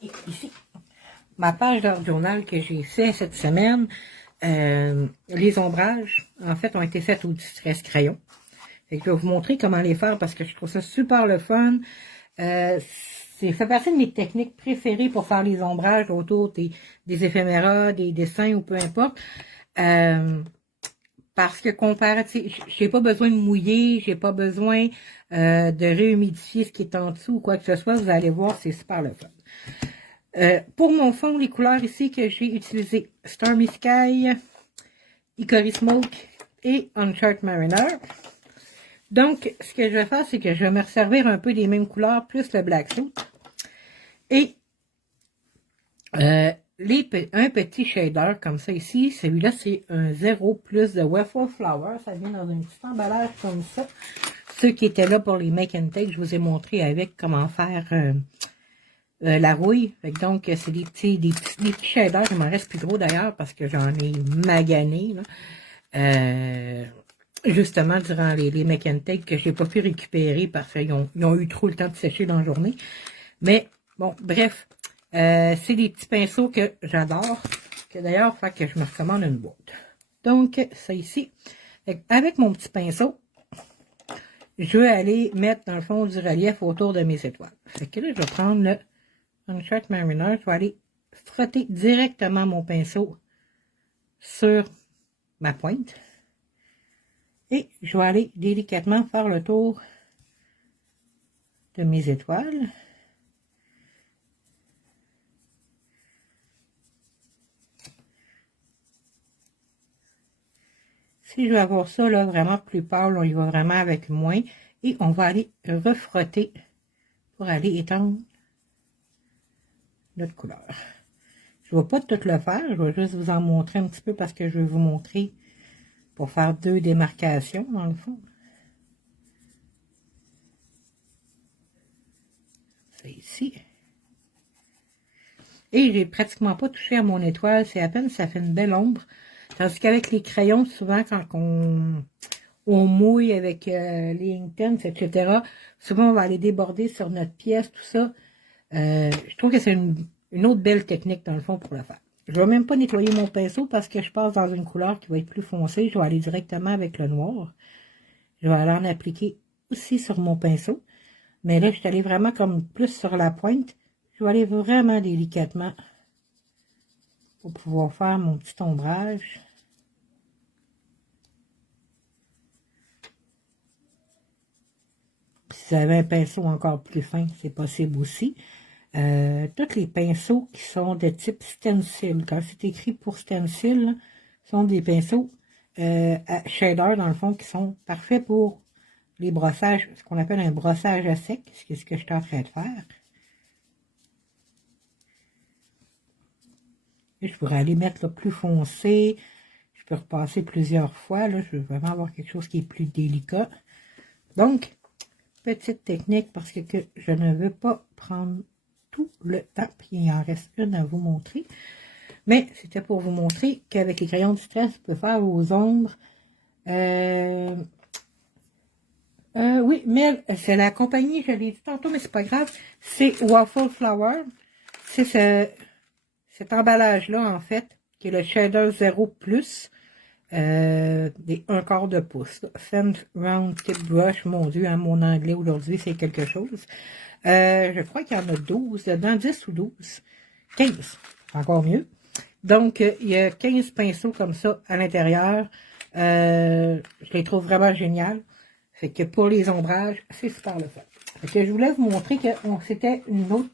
Et ici, ma page d'art journal que j'ai fait cette semaine, les ombrages, en fait, ont été faits au distress crayon. Et je vais vous montrer comment les faire parce que je trouve ça super le fun. Ça fait partie de mes techniques préférées pour faire les ombrages autour des éphéméras, des dessins ou peu importe. Parce que comparativement, j'ai pas besoin de mouiller, j'ai pas besoin de réhumidifier ce qui est en dessous ou quoi que ce soit. Vous allez voir, c'est super le fun. Pour mon fond, les couleurs ici que j'ai utilisé, Stormy Sky, Hickory Smoke et Uncharted Mariner. Donc, ce que je vais faire, c'est que je vais me resservir un peu des mêmes couleurs, plus le Black Suit. Et un petit shader comme ça ici. Celui-là, c'est un 0 plus de Waffle Flower. Ça vient dans un petit emballage comme ça. Ceux qui étaient là pour les Make and Take, je vous ai montré avec comment faire la rouille. Donc, c'est des petits shaders. Il m'en reste plus gros d'ailleurs parce que j'en ai magané, là. Justement, durant les Make and Take que j'ai pas pu récupérer parce qu'ils ont eu trop le temps de sécher dans la journée. Mais, bon, bref, c'est des petits pinceaux que j'adore, que d'ailleurs, il faut que je me recommande une boîte. Donc, ça ici, avec mon petit pinceau, je vais aller mettre dans le fond du relief autour de mes étoiles. Fait que là, je vais prendre le Uncharted Mariner, je vais aller frotter directement mon pinceau sur ma pointe. Et je vais aller délicatement faire le tour de mes étoiles. Si je veux avoir ça là, vraiment plus pâle, on y va vraiment avec moins. Et on va aller refrotter pour aller étendre notre couleur. Je ne vais pas tout le faire, je vais juste vous en montrer un petit peu parce que je vais vous montrer pour faire 2 démarcations dans le fond. C'est ici. Et j'ai pratiquement pas touché à mon étoile, c'est à peine ça fait une belle ombre. Tandis qu'avec les crayons, souvent quand on mouille avec les Inktense, etc., souvent on va aller déborder sur notre pièce, tout ça. Je trouve que c'est une autre belle technique dans le fond pour le faire. Je ne vais même pas nettoyer mon pinceau parce que je passe dans une couleur qui va être plus foncée. Je vais aller directement avec le noir. Je vais aller en appliquer aussi sur mon pinceau. Mais là, je suis allée vraiment comme plus sur la pointe. Je vais aller vraiment délicatement pour pouvoir faire mon petit ombrage. Puis, si vous avez un pinceau encore plus fin, c'est possible aussi. Tous les pinceaux qui sont de type stencil, quand c'est écrit pour stencil, là, sont des pinceaux à shader, dans le fond, qui sont parfaits pour les brossages, ce qu'on appelle un brossage à sec, c'est ce que je suis en train de faire. Et je pourrais aller mettre le plus foncé, je peux repasser plusieurs fois, là, je veux vraiment avoir quelque chose qui est plus délicat. Donc, petite technique, parce que je ne veux pas prendre tout le temps, puis il en reste une à vous montrer. Mais c'était pour vous montrer qu'avec les crayons de stress, vous pouvez faire vos ombres. Oui, mais c'est la compagnie, je l'ai dit tantôt, mais c'est pas grave. C'est Waffle Flower. C'est cet emballage-là, en fait, qui est le Shader 0 Plus, des 1/4 de pouce. Fend Round Tip Brush, mon Dieu, hein, mon anglais aujourd'hui, c'est quelque chose. Je crois qu'il y en a 12 dedans, 10 ou 12. 15, encore mieux. Donc, il y a 15 pinceaux comme ça à l'intérieur. Je les trouve vraiment génial. Fait que pour les ombrages, c'est super le fun. Fait que je voulais vous montrer que c'était une autre...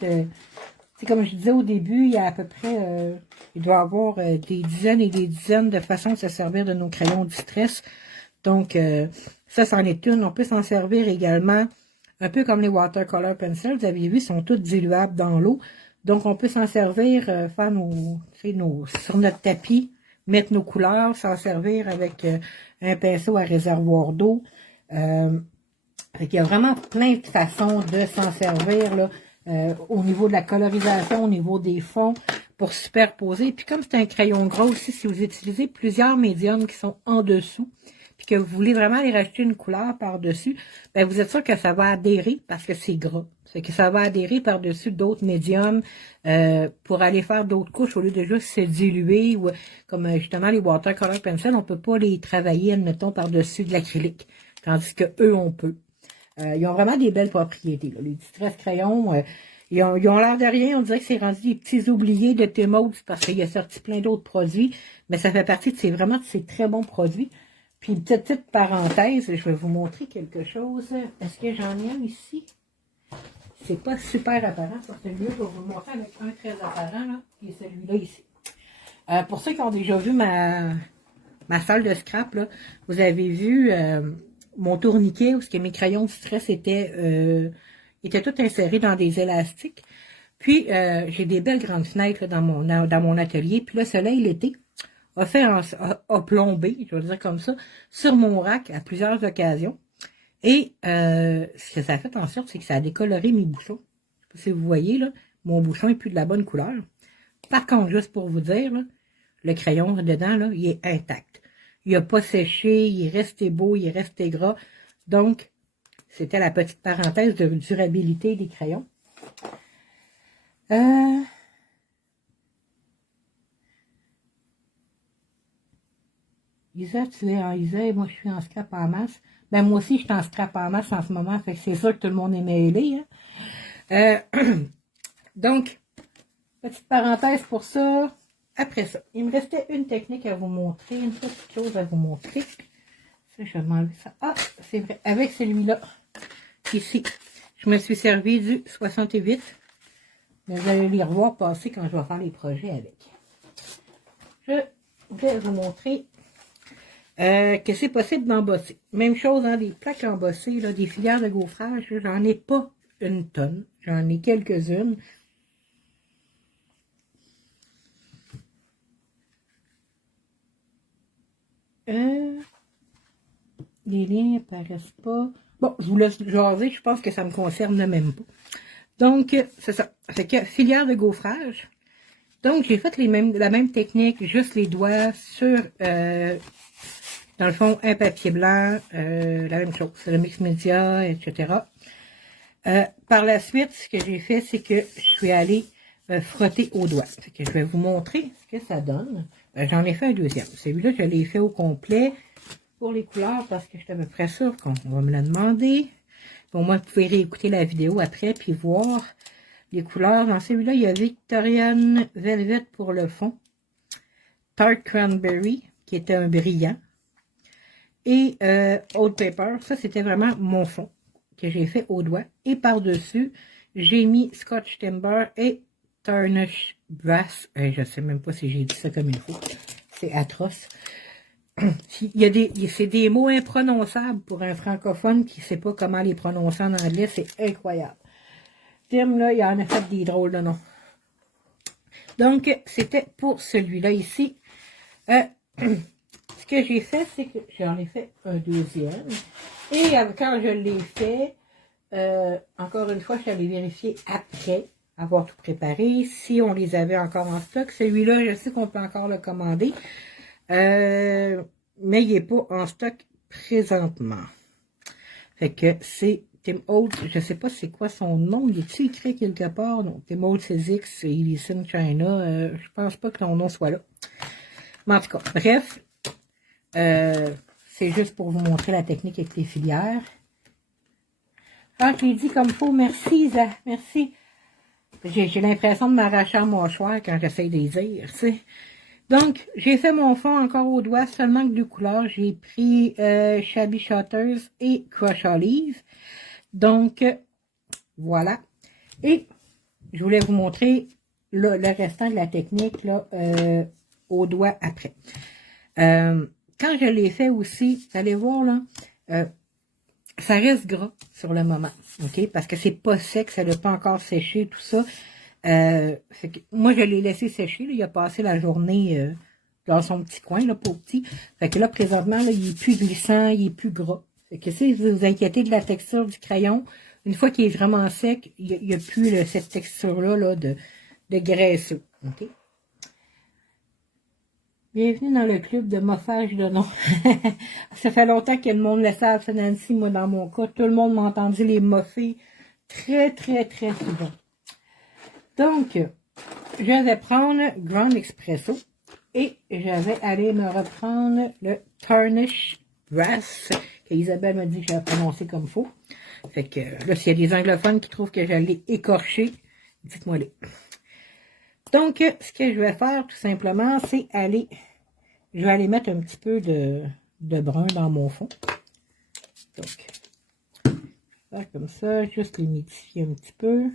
c'est comme je disais au début, il y a à peu près... il doit y avoir des dizaines et des dizaines de façons de se servir de nos crayons du stress. Donc, ça, c'en est une. On peut s'en servir également, un peu comme les watercolor pencils. Vous avez vu, ils sont tous diluables dans l'eau. Donc, on peut s'en servir, faire sur notre tapis, mettre nos couleurs, s'en servir avec un pinceau à réservoir d'eau. Il y a vraiment plein de façons de s'en servir là, au niveau de la colorisation, au niveau des fonds, pour superposer. Puis comme c'est un crayon gros aussi, si vous utilisez plusieurs médiums qui sont en dessous, puis que vous voulez vraiment aller rajouter une couleur par-dessus, ben vous êtes sûr que ça va adhérer parce que c'est gras. C'est que ça va adhérer par-dessus d'autres médiums pour aller faire d'autres couches au lieu de juste se diluer ou comme justement les watercolor pencils, on peut pas les travailler, admettons, par-dessus de l'acrylique. Tandis que eux, on peut. Ils ont vraiment des belles propriétés. Là. Les Distress crayons, ils ont l'air de rien. On dirait que c'est rendu des petits oubliés de Timodes parce qu'il a sorti plein d'autres produits. Mais ça fait partie de ces très bons produits. Puis, une petite parenthèse, je vais vous montrer quelque chose. Est-ce que j'en ai un ici? C'est pas super apparent pour celui-là. Je vais vous le montrer avec un très apparent, là, qui est celui-là ici. Pour ceux qui ont déjà vu ma salle de scrap, là, vous avez vu mon tourniquet où mes crayons de stress étaient tout insérés dans des élastiques. Puis, j'ai des belles grandes fenêtres là, dans mon atelier. Puis le soleil, l'été, a plombé, je vais le dire comme ça, sur mon rack à plusieurs occasions. Et ce que ça a fait en sorte, c'est que ça a décoloré mes bouchons. Je sais pas si vous voyez, là, mon bouchon est plus de la bonne couleur. Par contre, juste pour vous dire, là, le crayon dedans, là, il est intact. Il n'a pas séché, il est resté beau, il est resté gras. Donc, c'était la petite parenthèse de durabilité des crayons. Isa, tu es en Isa et moi je suis en scrap en masse. Ben moi aussi je suis en scrap en masse en ce moment, fait que c'est sûr que tout le monde est mêlé. Hein? Donc, petite parenthèse pour ça. Après ça, il me restait une technique à vous montrer, une petite chose à vous montrer. Ça, je vais m'enlever ça. Ah, c'est vrai, avec celui-là, ici, je me suis servi du 68. Mais vous allez les revoir passer quand je vais faire les projets avec. Je vais vous montrer que c'est possible d'embosser. Même chose, hein, des plaques embossées, là, des filières de gaufrage, j'en ai pas une tonne. J'en ai quelques-unes. les liens apparaissent pas. Bon, je vous laisse jaser, je pense que ça me concerne même pas. Donc, c'est ça. Fait que filière de gaufrage. Donc, j'ai fait la même technique, juste les doigts sur, dans le fond, un papier blanc, la même chose, le mix média, etc. Par la suite, ce que j'ai fait, c'est que je suis allée frotter aux doigts. Fait que je vais vous montrer ce que ça donne. J'en ai fait un deuxième. Celui-là, je l'ai fait au complet pour les couleurs parce que je suis à peu près sûre qu'on va me la demander. Bon, moi, vous pouvez réécouter la vidéo après puis voir les couleurs. Dans celui-là, il y a Victorian Velvet pour le fond. Tart Cranberry, qui était un brillant. Et Old Paper, ça c'était vraiment mon fond que j'ai fait au doigt. Et par-dessus, j'ai mis Scotch Timber et Tarnish Brass. Je sais même pas si j'ai dit ça comme il faut. C'est atroce. C'est des mots imprononçables pour un francophone qui ne sait pas comment les prononcer en anglais. C'est incroyable. Tim, là, il en a fait des drôles de noms. Donc, c'était pour celui-là ici. Ce que j'ai fait, c'est que j'en ai fait un deuxième. Et quand je l'ai fait, encore une fois, je suis allée vérifier après avoir tout préparé, si on les avait encore en stock. Celui-là, je sais qu'on peut encore le commander. Mais il n'est pas en stock présentement. Fait que c'est Tim Holtz, je ne sais pas c'est quoi son nom, il est-tu écrit quelque part? Non, Tim Holtz Physics, il est in China, je pense pas que son nom soit là. Mais en tout cas, bref, c'est juste pour vous montrer la technique avec les filières. Ah, je l'ai dit comme il faut, merci Isa, merci. J'ai l'impression de m'arracher un mâchoire quand j'essaie de les dire, tu sais. Donc, j'ai fait mon fond encore au doigt, seulement que deux couleurs. J'ai pris Shabby Shutters et Crush Olive. Donc, voilà. Et je voulais vous montrer le restant de la technique là, au doigt après. Quand je l'ai fait aussi, vous allez voir là, ça reste gras sur le moment, ok? Parce que c'est pas sec, ça n'a pas encore séché, tout ça. Fait que moi, je l'ai laissé sécher. Là, il a passé la journée dans son petit coin, là, pour petit. Fait que là, présentement, là, il est plus glissant, il est plus gras. Fait que si vous vous inquiétez de la texture du crayon, une fois qu'il est vraiment sec, il n'y a plus cette texture-là là, de graisseux. Okay? Bienvenue dans le club de moffage de nom. Ça fait longtemps que le monde le savent, c'est Nancy, moi, dans mon cas. Tout le monde m'a entendu les moffer très, très, très souvent. Donc, je vais prendre Grand Espresso et je vais aller me reprendre le Tarnish Brass, que Isabelle m'a dit que j'avais prononcé comme il faut. Fait que là, s'il y a des anglophones qui trouvent que je l'ai écorché, dites-moi-les. Donc, ce que je vais faire, tout simplement, c'est je vais aller mettre un petit peu de brun dans mon fond. Donc, je vais faire comme ça, juste l'humidifier un petit peu.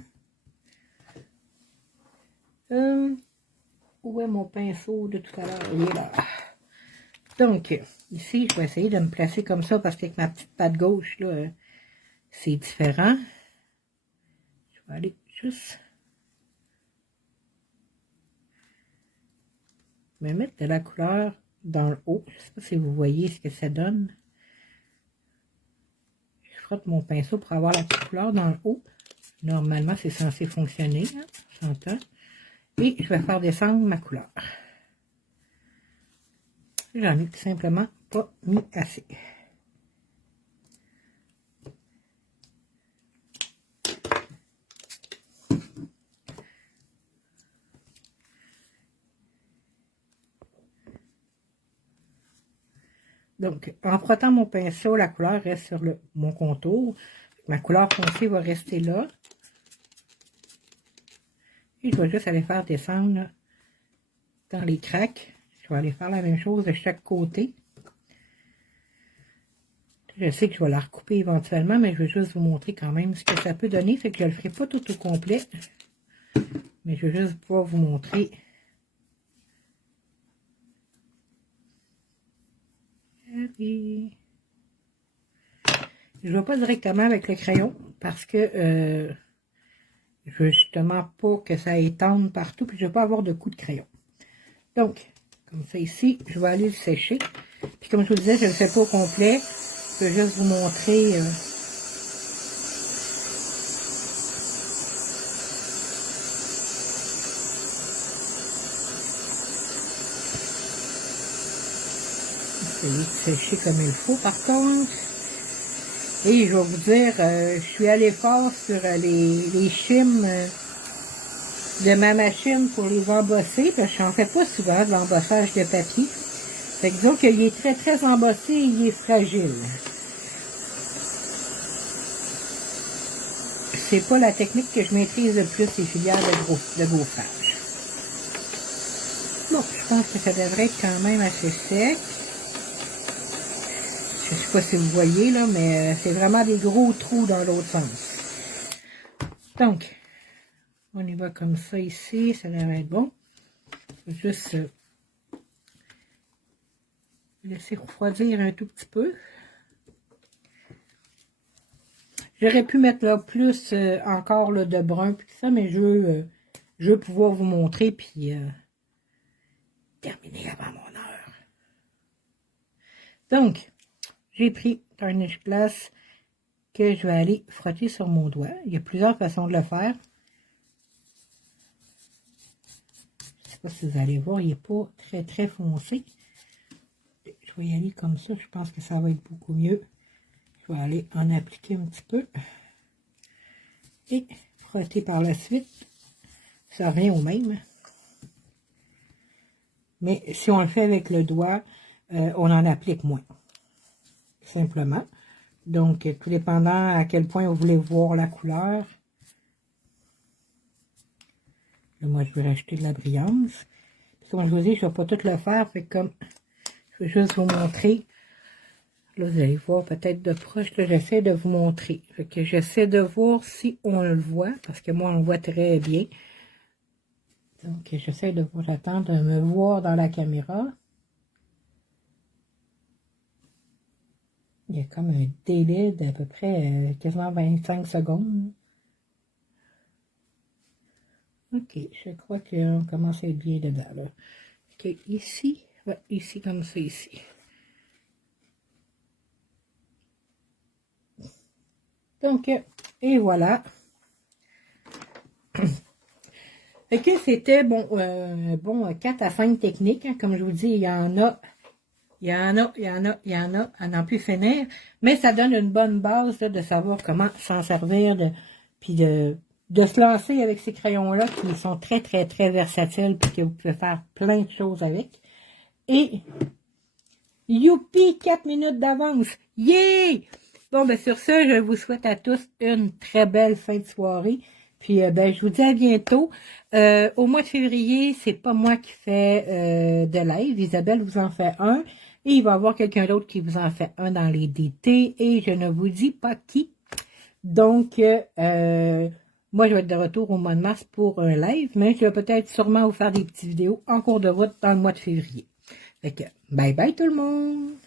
Où est mon pinceau de tout à l'heure? Il est là. Donc, ici, je vais essayer de me placer comme ça parce qu'avec ma petite patte gauche, là, c'est différent. Je vais aller juste me mettre de la couleur dans le haut. Je ne sais pas si vous voyez ce que ça donne. Je frotte mon pinceau pour avoir la petite couleur dans le haut. Normalement, c'est censé fonctionner, hein, j'entends. Et je vais faire descendre ma couleur. J'en ai tout simplement pas mis assez. Donc, en frottant mon pinceau, la couleur reste sur mon contour. Ma couleur foncée va rester là. Et je vais juste aller faire descendre là, dans les craques. Je vais aller faire la même chose de chaque côté. Je sais que je vais la recouper éventuellement, mais je vais juste vous montrer quand même ce que ça peut donner. Fait que je ne le ferai pas tout au complet. Mais je vais juste pouvoir vous montrer. Allez. Je ne vais pas directement avec le crayon parce que je veux justement pas que ça étende partout, puis je ne veux pas avoir de coups de crayon. Donc, Comme ça ici, je vais aller le sécher. Puis comme je vous disais, je ne le fais pas au complet. Je peux juste vous montrer... essayer de sécher comme il faut par contre. Et je vais vous dire, je suis allée fort sur les chimes de ma machine pour les embosser, parce que je n'en fais pas souvent de l'embossage de papier. Fait que disons qu'il est très très embossé et il est fragile. C'est pas la technique que je maîtrise le plus, les filières de gaufrage. Bon, je pense que ça devrait être quand même assez sec. Je sais pas si vous voyez là, mais c'est vraiment des gros trous dans l'autre sens. Donc, on y va comme ça ici, ça devrait être bon. Je vais juste laisser refroidir un tout petit peu. J'aurais pu mettre là plus encore là, de brun puis ça, mais je veux pouvoir vous montrer puis terminer avant mon heure. Donc, j'ai pris un essuie-glace que je vais aller frotter sur mon doigt. Il y a plusieurs façons de le faire. Je ne sais pas si vous allez voir, il n'est pas très très foncé. Je vais y aller comme ça, je pense que ça va être beaucoup mieux. Je vais aller en appliquer un petit peu. Et frotter par la suite. Ça revient au même. Mais si on le fait avec le doigt, on en applique moins. Simplement. Donc, tout dépendant à quel point vous voulez voir la couleur. Là, moi, je vais rajouter de la brillance. Puis, comme je vous dis, je ne vais pas tout le faire. Fait comme, je vais juste vous montrer. Là, vous allez voir peut-être de proche. Là, j'essaie de vous montrer. Fait que j'essaie de voir si on le voit. Parce que moi, on le voit très bien. Donc, j'essaie de vous attendre de me voir dans la caméra. Il y a comme un délai d'à peu près quasiment 25 secondes. Ok, je crois qu'on commence à être bien dedans. Là. Ok, ici, ouais, ici comme ça, ici. Donc, et voilà. Fait que c'était bon, 4 à 5 techniques. Hein, comme je vous dis, il y en a. Il y en a, à n'en plus finir, mais ça donne une bonne base là, de savoir comment s'en servir, puis de se lancer avec ces crayons-là qui sont très, très, très versatiles, puis que vous pouvez faire plein de choses avec. Et, youpi, 4 minutes d'avance! Yeah! Bon, ben sur ce, je vous souhaite à tous une très belle fin de soirée. Puis, ben, je vous dis à bientôt. Au mois de février, c'est pas moi qui fais de live. Isabelle vous en fait un. Et il va y avoir quelqu'un d'autre qui vous en fait un dans les DT. Et je ne vous dis pas qui. Donc, moi, je vais être de retour au mois de mars pour un live. Mais je vais peut-être sûrement vous faire des petites vidéos en cours de route dans le mois de février. Fait que, bye bye tout le monde!